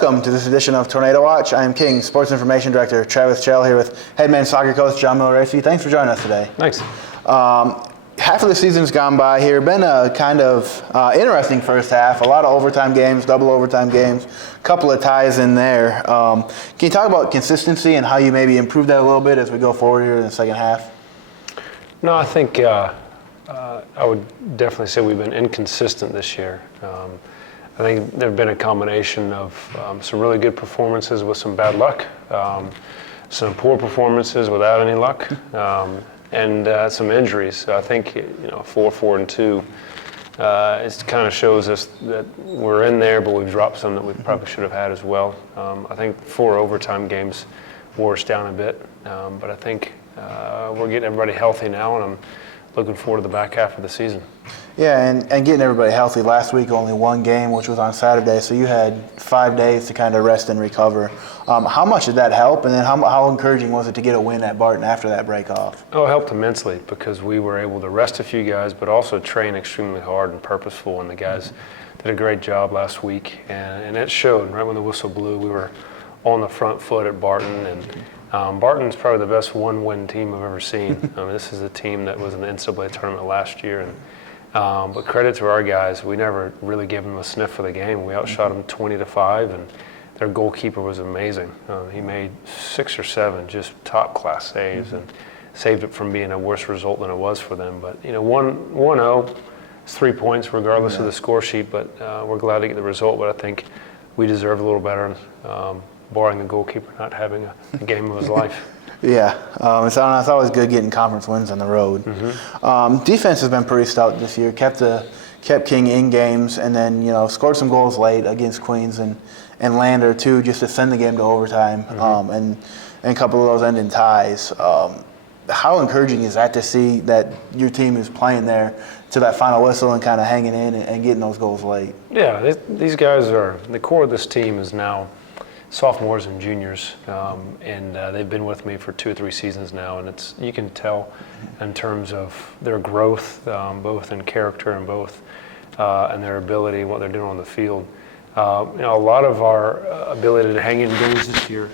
Welcome to this edition of Tornado Watch. I am King, Sports Information Director Travis Chell here with head men's soccer coach John Miglarese. Thanks for joining us today. Thanks. Half of the season's gone by here. Been a kind of interesting first half. A lot of overtime games, double overtime games, a couple of ties in there. Can you talk about consistency and how you maybe improve that a little bit as we go forward here in the second half? No, I think I would definitely say we've been inconsistent this year. I think there have been a combination of some really good performances with some bad luck, some poor performances without any luck, and some injuries. So I think 4-4-2. It kind of shows us that we're in there, but we've dropped some that we probably should have had as well. I think 4 overtime games wore us down a bit, but I think we're getting everybody healthy now, and I'm looking forward to the back half of the season. Yeah, and getting everybody healthy. Last week only one game, which was on Saturday, so you had 5 days to kind of rest and recover. How much did that help, and then how encouraging was it to get a win at Barton after that break off? Oh, it helped immensely because we were able to rest a few guys, but also train extremely hard and purposeful, and the guys did a great job last week, and it showed. Right when the whistle blew, we were on the front foot at Barton, and Barton's probably the best one-win team I've ever seen. This is a team that was in the NCAA tournament last year, and but credit to our guys, we never really gave them a sniff for the game. We outshot them 20-5, and their goalkeeper was amazing. He made 6 or 7 just top-class saves and saved it from being a worse result than it was for them. But 1-0, it's 3 points regardless of the score sheet. But we're glad to get the result. But I think we deserved a little better, barring the goalkeeper not having a game of his life. Yeah, it's always good getting conference wins on the road. Defense has been pretty stout this year. Kept King in games, and then scored some goals late against Queens and Lander too, just to send the game to overtime. And a couple of those ending ties. How encouraging is that to see that your team is playing there to that final whistle and kind of hanging in and getting those goals late? Yeah, these guys are the core of this team is now sophomores and juniors, and they've been with me for 2 or 3 seasons now, and you can tell in terms of their growth, both in character and and their ability, what they're doing on the field. A lot of our ability to hang in games this year.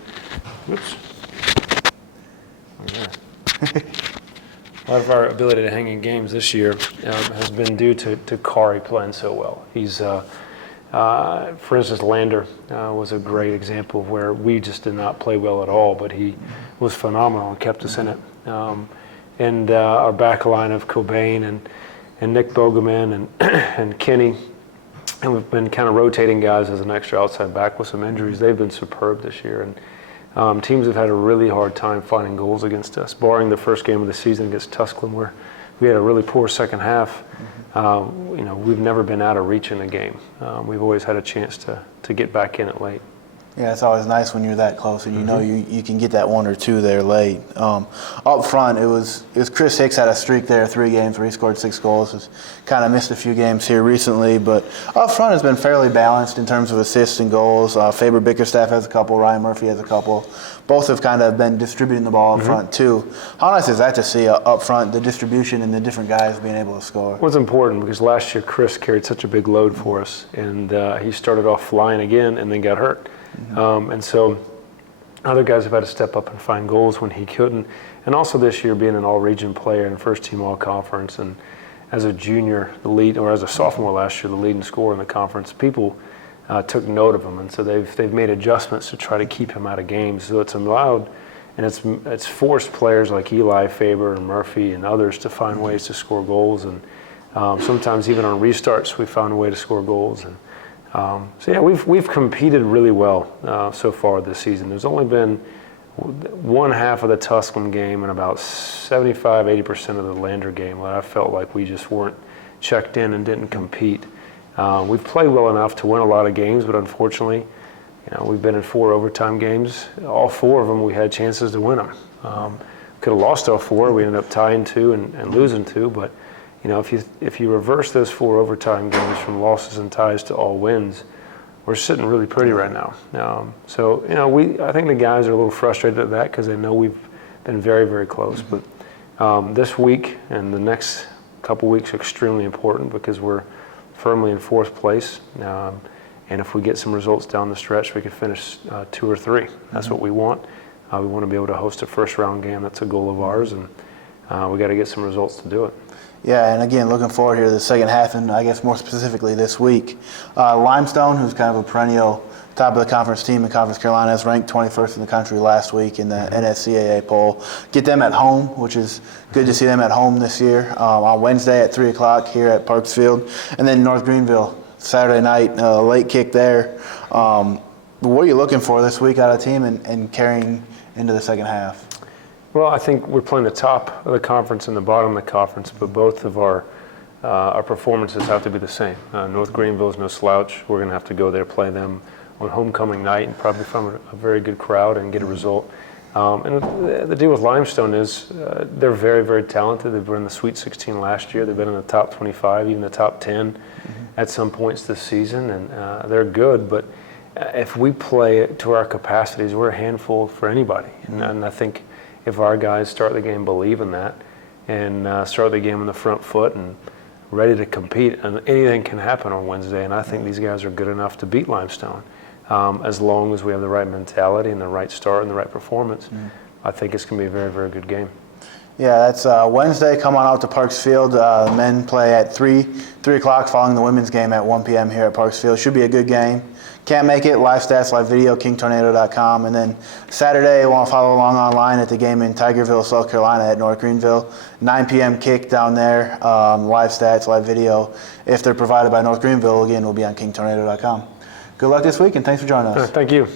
A lot of our ability to hang in games this year has been due to Kari playing so well. He's for instance, Lander was a great example of where we just did not play well at all, but he was phenomenal and kept us in it. And our back line of Cobain and Nick Bogeman and Kenny, and we've been kind of rotating guys as an extra outside back with some injuries. They've been superb this year, and teams have had a really hard time finding goals against us, barring the first game of the season against Tusculum, where we had a really poor second half. We've never been out of reach in a game. We've always had a chance to get back in it late. Yeah, it's always nice when you're that close and you can get that 1 or 2 there late. Up front, it was Chris Hicks had a streak there, 3 games where he scored 6 goals. He's kind of missed a few games here recently, but up front has been fairly balanced in terms of assists and goals. Faber Bickerstaff has a couple, Ryan Murphy has a couple. Both have kind of been distributing the ball up front too. How nice is that to see up front, the distribution and the different guys being able to score? Well, it's important because last year Chris carried such a big load for us, and he started off flying again and then got hurt. And so other guys have had to step up and find goals when he couldn't. And also this year being an all-region player and first-team all-conference, and as a junior, as a sophomore last year, the leading scorer in the conference, people took note of him, and so they've made adjustments to try to keep him out of games. So it's allowed, and it's forced players like Eli, Faber, and Murphy and others to find ways to score goals, and sometimes even on restarts we found a way to score goals. And so yeah, we've competed really well so far this season. There's only been one half of the Tusculum game and about 75-80% of the Lander game where I felt like we just weren't checked in and didn't compete. We've played well enough to win a lot of games, but unfortunately, we've been in 4 overtime games. All 4 of them we had chances to win them. Could have lost all 4. We ended up tying 2 and losing 2, but if you reverse those 4 overtime games from losses and ties to all wins, we're sitting really pretty right now. I think the guys are a little frustrated at that because they know we've been very, very close. But this week and the next couple weeks are extremely important because we're firmly in 4th place. And if we get some results down the stretch, we could finish 2 or 3. That's what we want. We want to be able to host a first-round game. That's a goal of ours, and we got to get some results to do it. Yeah, and again, looking forward here to the second half, and I guess more specifically this week. Limestone, who's kind of a perennial top of the conference team in Conference Carolina, is ranked 21st in the country last week in the NSCAA poll. Get them at home, which is good to see them at home this year, on Wednesday at 3 o'clock here at Parks Field. And then North Greenville, Saturday night, late kick there. What are you looking for this week out of the team and carrying into the second half? Well, I think we're playing the top of the conference and the bottom of the conference, but both of our performances have to be the same. North Greenville is no slouch. We're going to have to go there, play them on homecoming night, and probably from a very good crowd and get a result. And the deal with Limestone is they're very, very talented. They were in the Sweet 16 last year. They've been in the top 25, even the top 10 at some points this season, and they're good. But if we play to our capacities, we're a handful for anybody. And I think if our guys start the game believing that and start the game on the front foot and ready to compete, and anything can happen on Wednesday. And I think these guys are good enough to beat Limestone. As long as we have the right mentality and the right start and the right performance, I think it's going to be a very, very good game. Yeah, that's Wednesday. Come on out to Parks Field. Men play at 3 o'clock following the women's game at 1 p.m. here at Parks Field. Should be a good game. Can't make it, live stats, live video, kingtornado.com. And then Saturday, I want to follow along online at the game in Tigerville, South Carolina at North Greenville. 9 p.m. kick down there, live stats, live video. If they're provided by North Greenville, again, will be on kingtornado.com. Good luck this week, and thanks for joining us. Thank you.